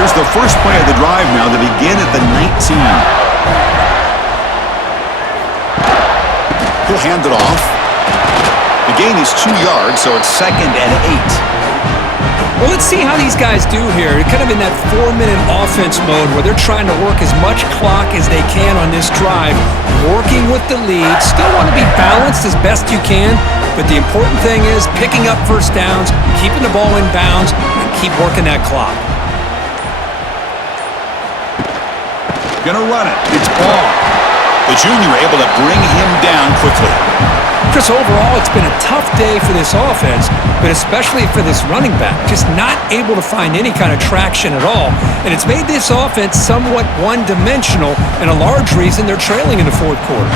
Here's the first play of the drive now. They begin at the 19. He'll hand it off. The gain is 2 yards, so it's second and 8. Well, let's see how these guys do here. They're kind of in that 4-minute offense mode where they're trying to work as much clock as they can on this drive, working with the lead. Still want to be balanced as best you can, but the important thing is picking up first downs, keeping the ball in bounds, and keep working that clock. Gonna run it. It's Ball. The junior able to bring him down quickly. Chris, overall, it's been a tough day for this offense, but especially for this running back. Just not able to find any kind of traction at all. And it's made this offense somewhat one-dimensional, and a large reason they're trailing in the fourth quarter.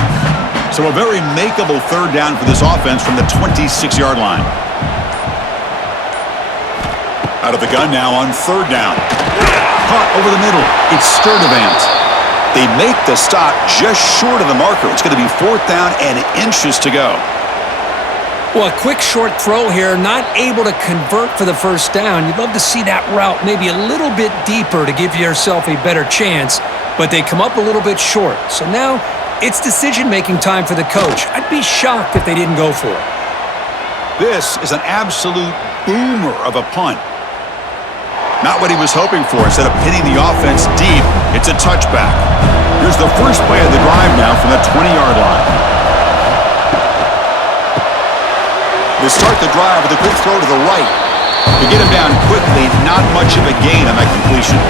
So a very makeable third down for this offense from the 26-yard line. Out of the gun now on third down. caught over the middle. It's Sturdivant. They make the stop just short of the marker. It's going to be 4th down and inches to go. Well, a quick short throw here, not able to convert for the first down. You'd love to see that route maybe a little bit deeper to give yourself a better chance, but they come up a little bit short. So now it's decision-making time for the coach. I'd be shocked if they didn't go for it. This is an absolute boomer of a punt. Not what he was hoping for. Instead of hitting the offense deep, it's a touchback. Here's the first play of the drive now from the 20-yard line. They start the drive with a quick throw to the right. To get him down quickly, not much of a gain on that completion.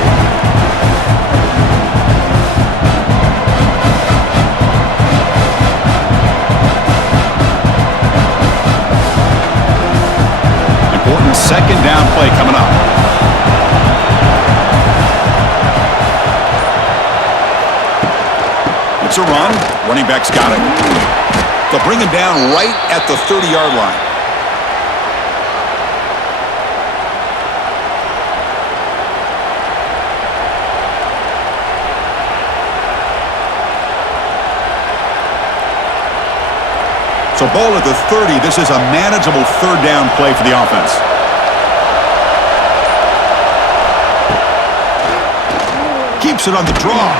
Important second down play coming up. It's a run. Running back's got it. They'll bring him down right at the 30-yard line. So ball at the 30. This is a manageable 3rd down play for the offense. Keeps it on the draw.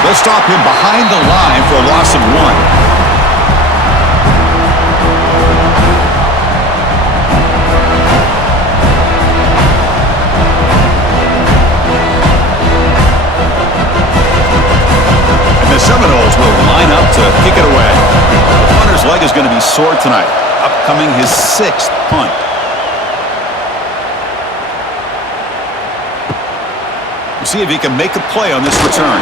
They'll stop him behind the line for a loss of 1. The Seminoles will line up to kick it away. The punter's leg is going to be sore tonight. Upcoming his 6th punt. We'll see if he can make a play on this return.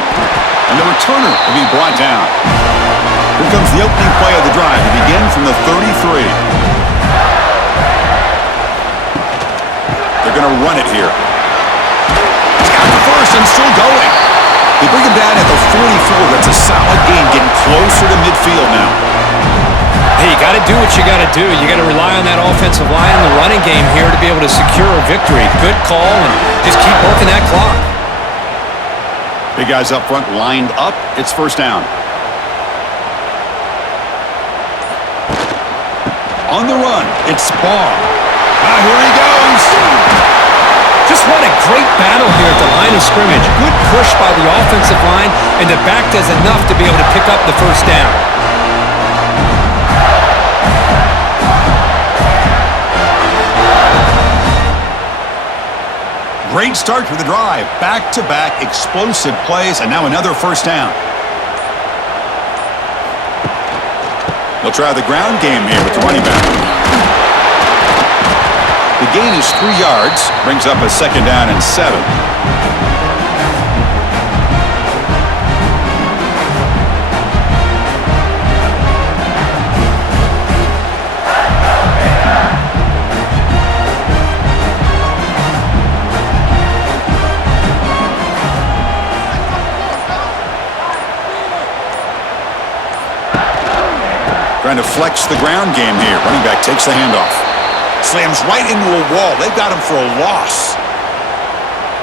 And the returner will be brought down. Here comes the opening play of the drive to begin from the 33. They're going to run it here. He's got the first and still going. They bring him down at the 44. That's a solid gain, getting closer to midfield now. Hey, you got to do what you got to do. You got to rely on that offensive line and the running game here to be able to secure a victory. Good call, and just keep working that clock. Big guys up front lined up. It's 1st down. On the run, it's Spar. Here he goes. Just what a great battle here at the line of scrimmage. Good push by the offensive line, and the back does enough to be able to pick up the 1st down. Great start to the drive. Back-to-back explosive plays, and now another 1st down. They'll try the ground game here with the running back. The gain is 3 yards, brings up a 2nd down and 7. Trying to flex the ground game here. Running back takes the handoff. Slams right into a wall. They've got him for a loss.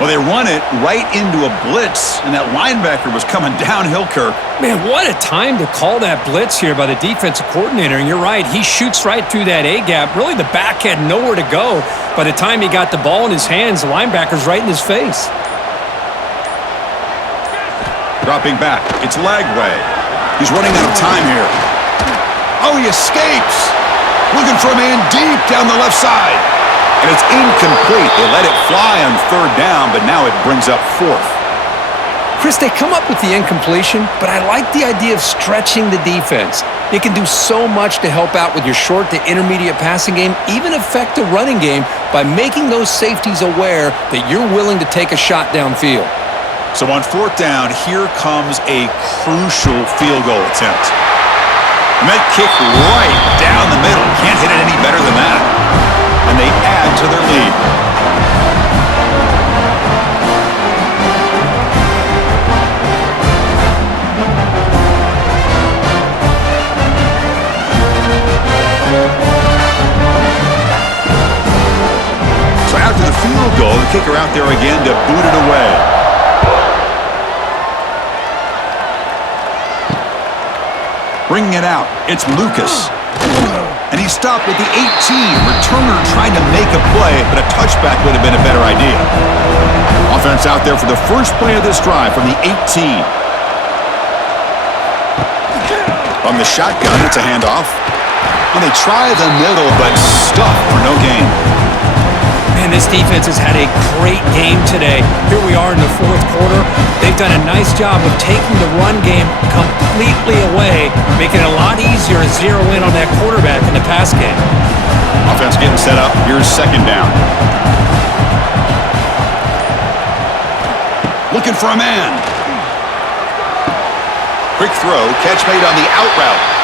Well, they run it right into a blitz, and that linebacker was coming downhill, Kirk. Man, what a time to call that blitz here by the defensive coordinator. And you're right, he shoots right through that A-gap. Really, the back had nowhere to go. By the time he got the ball in his hands, the linebacker's right in his face. Dropping back. It's Lagway. He's running out of time here. Oh, he escapes. Looking for a man deep down the left side. And it's incomplete. They let it fly on 3rd down, but now it brings up 4th. Chris, they come up with the incompletion, but I like the idea of stretching the defense. It can do so much to help out with your short to intermediate passing game, even affect the running game by making those safeties aware that you're willing to take a shot downfield. So on 4th down, here comes a crucial field goal attempt. And that kick right down the middle. Can't hit it any better than that. And they add to their lead. So after the field goal, the kicker out there again to boot it away. Bringing it out, it's Lucas. And he stopped at the 18. Returner trying to make a play, but a touchback would have been a better idea. Offense out there for the first play of this drive from the 18. From the shotgun, it's a handoff. And they try the middle, but stuffed for no gain. Man, this defense has had a great game today. Here we are in the fourth quarter. They've done a nice job of taking the run game completely away, making it a lot easier to zero in on that quarterback in the pass game. Offense getting set up. Here's second down. Looking for a man. Quick throw. Catch made on the out route.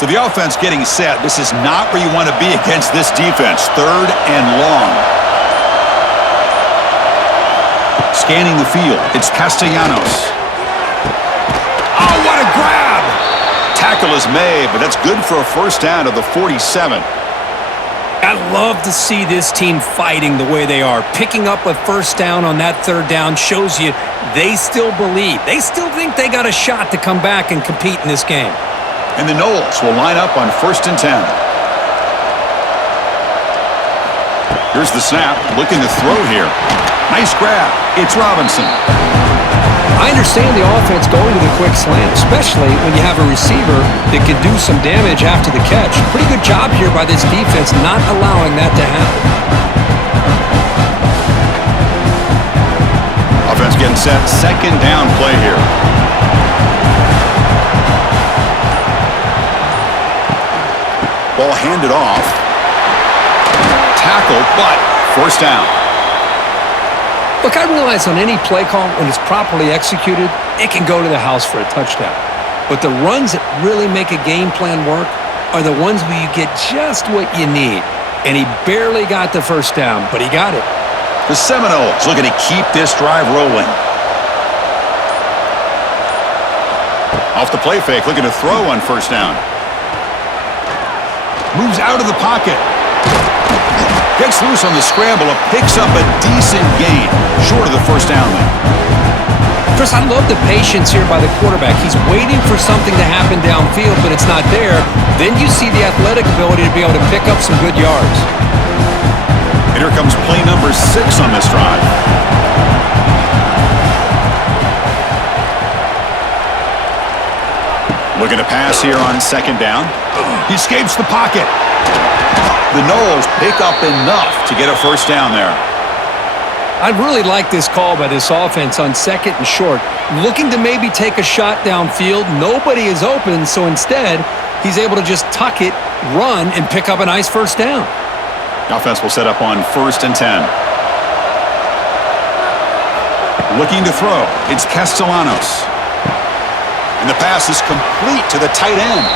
So the offense getting set. This is not where you want to be against this defense. Third and long. Scanning the field. It's Castellanos. Oh, what a grab! Tackle is made, but that's good for a first down to the 47. I love to see this team fighting the way they are. Picking up a first down on that third down shows you they still believe. They still think they got a shot to come back and compete in this game. And the Noles will line up on 1st and 10. Here's the snap. Looking to throw here. Nice grab. It's Robinson. I understand the offense going to the quick slant, especially when you have a receiver that can do some damage after the catch. Pretty good job here by this defense not allowing that to happen. Offense getting set. Second down play here. Ball handed off. Tackle, but first down. Look, I realize on any play call, when it's properly executed, it can go to the house for a touchdown. But the runs that really make a game plan work are the ones where you get just what you need. And he barely got the first down, but he got it. The Seminoles looking to keep this drive rolling. Off the play fake, looking to throw on first down. Moves out of the pocket. Gets loose on the scramble. Picks up a decent gain. Short of the first down there. Chris, I love the patience here by the quarterback. He's waiting for something to happen downfield, but it's not there. Then you see the athletic ability to be able to pick up some good yards. And here comes play number 6 on this drive. Looking to pass here on second down. He escapes the pocket. The Noles pick up enough to get a first down there. I really like this call by this offense on second and short. Looking to maybe take a shot downfield. Nobody is open, so instead, he's able to just tuck it, run, and pick up a nice first down. The offense will set up on 1st and 10. Looking to throw. It's Castellanos. And the pass is complete to the tight end.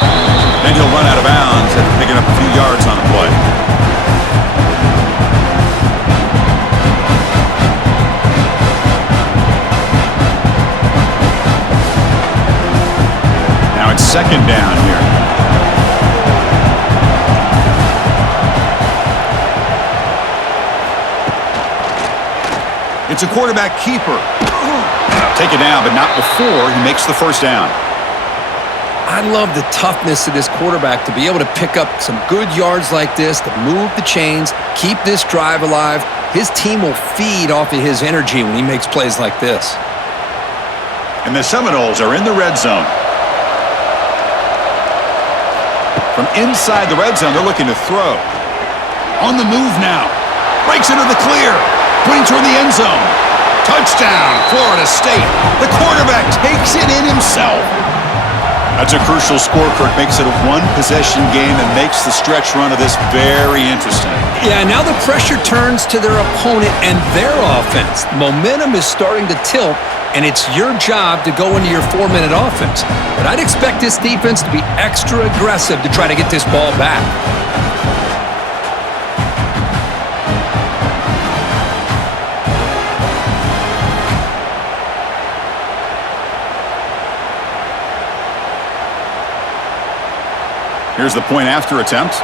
Then he'll run out of bounds after picking up a few yards on the play. Now it's second down here. It's a quarterback keeper. Take it down, but not before he makes the first down. I love the toughness of this quarterback to be able to pick up some good yards like this, to move the chains, keep this drive alive. His team will feed off of his energy when he makes plays like this. And the Seminoles are in the red zone. From inside the red zone, they're looking to throw. On the move now. Breaks into the clear. Pointing toward the end zone. Touchdown, Florida State. The quarterback takes it in himself. That's a crucial score, Kirk. Makes it a one-possession game and makes the stretch run of this very interesting. Yeah, now the pressure turns to their opponent and their offense. Momentum is starting to tilt, and it's your job to go into your 4-minute offense. But I'd expect this defense to be extra aggressive to try to get this ball back. Here's the point after attempt.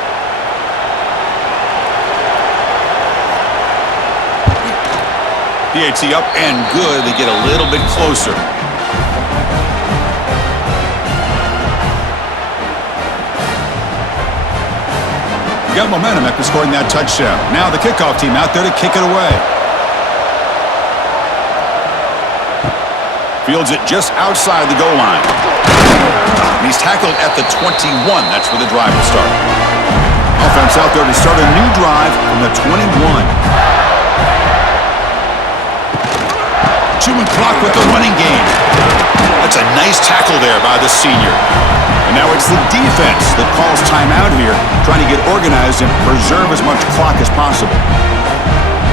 PAT up and good. They get a little bit closer. We got momentum after scoring that touchdown. Now the kickoff team out there to kick it away. Fields it just outside the goal line. And he's tackled at the 21. That's where the drive will start. Offense out there to start a new drive from the 21. Chewing clock with the running game. That's a nice tackle there by the senior. And now it's the defense that calls timeout here, trying to get organized and preserve as much clock as possible.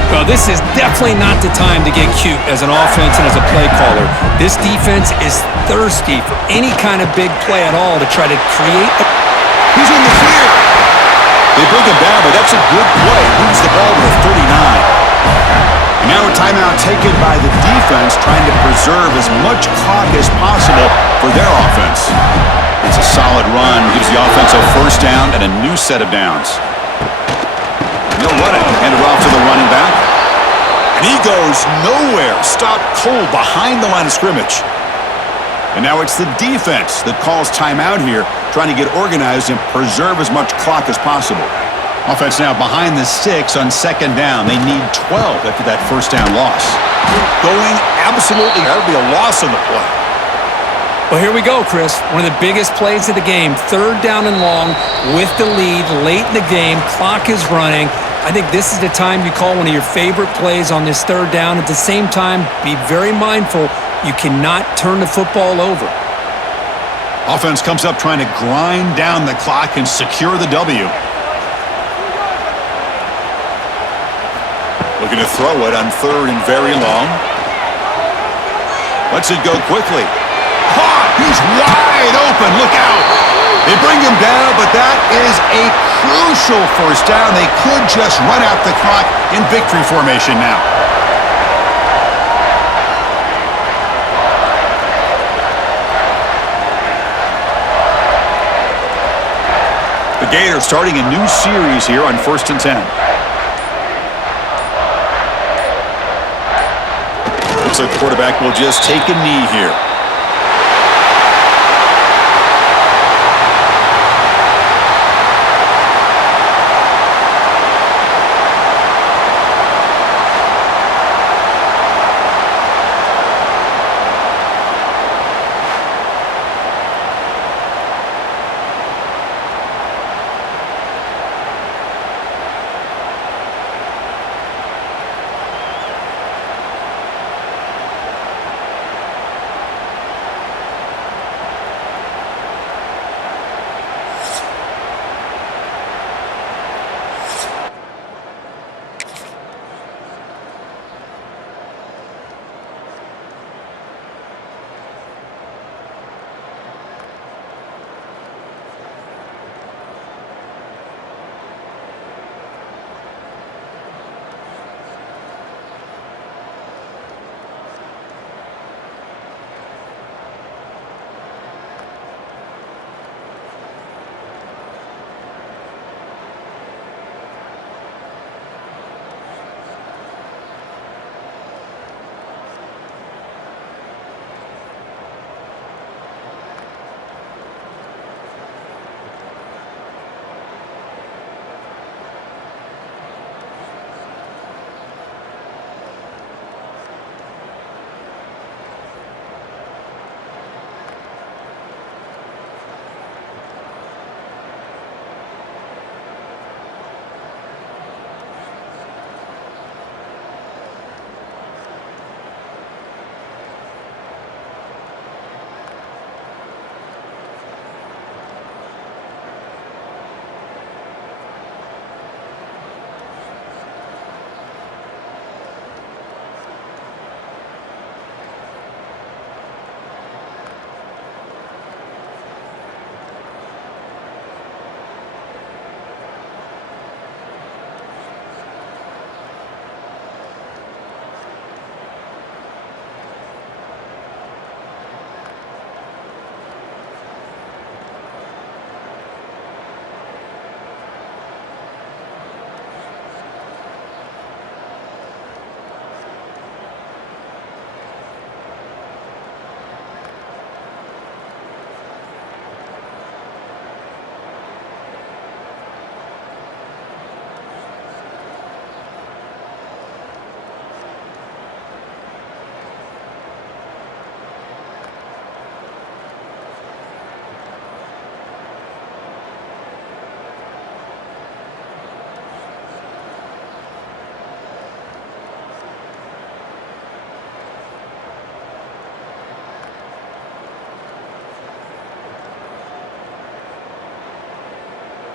Well, this is definitely not the time to get cute as an offense and as a play caller. This defense is thirsty for any kind of big play at all to try to create. He's in the clear. They bring him down, but that's a good play. Moves the ball to the 39. And now a timeout taken by the defense, trying to preserve as much clock as possible for their offense. It's a solid run, gives the offense a first down and a new set of downs. He'll run it, hand it off to the running back. And he goes nowhere, stopped cold behind the line of scrimmage. And now it's the defense that calls timeout here, trying to get organized and preserve as much clock as possible. Offense now behind the 6 on second down. They need 12 after that first down loss. Going absolutely, that would be a loss on the play. Well, here we go, Chris. One of the biggest plays of the game. Third down and long with the lead late in the game. Clock is running. I think this is the time you call one of your favorite plays on this third down. At the same time, be very mindful. You cannot turn the football over. Offense comes up trying to grind down the clock and secure the W. Looking to throw it on third and very long. Lets it go quickly. Caught! He's wide open. Look out! They bring him down, but that is a crucial first down. They could just run out the clock in victory formation now. The Gators starting a new series here on 1st and 10. Looks like the quarterback will just take a knee here.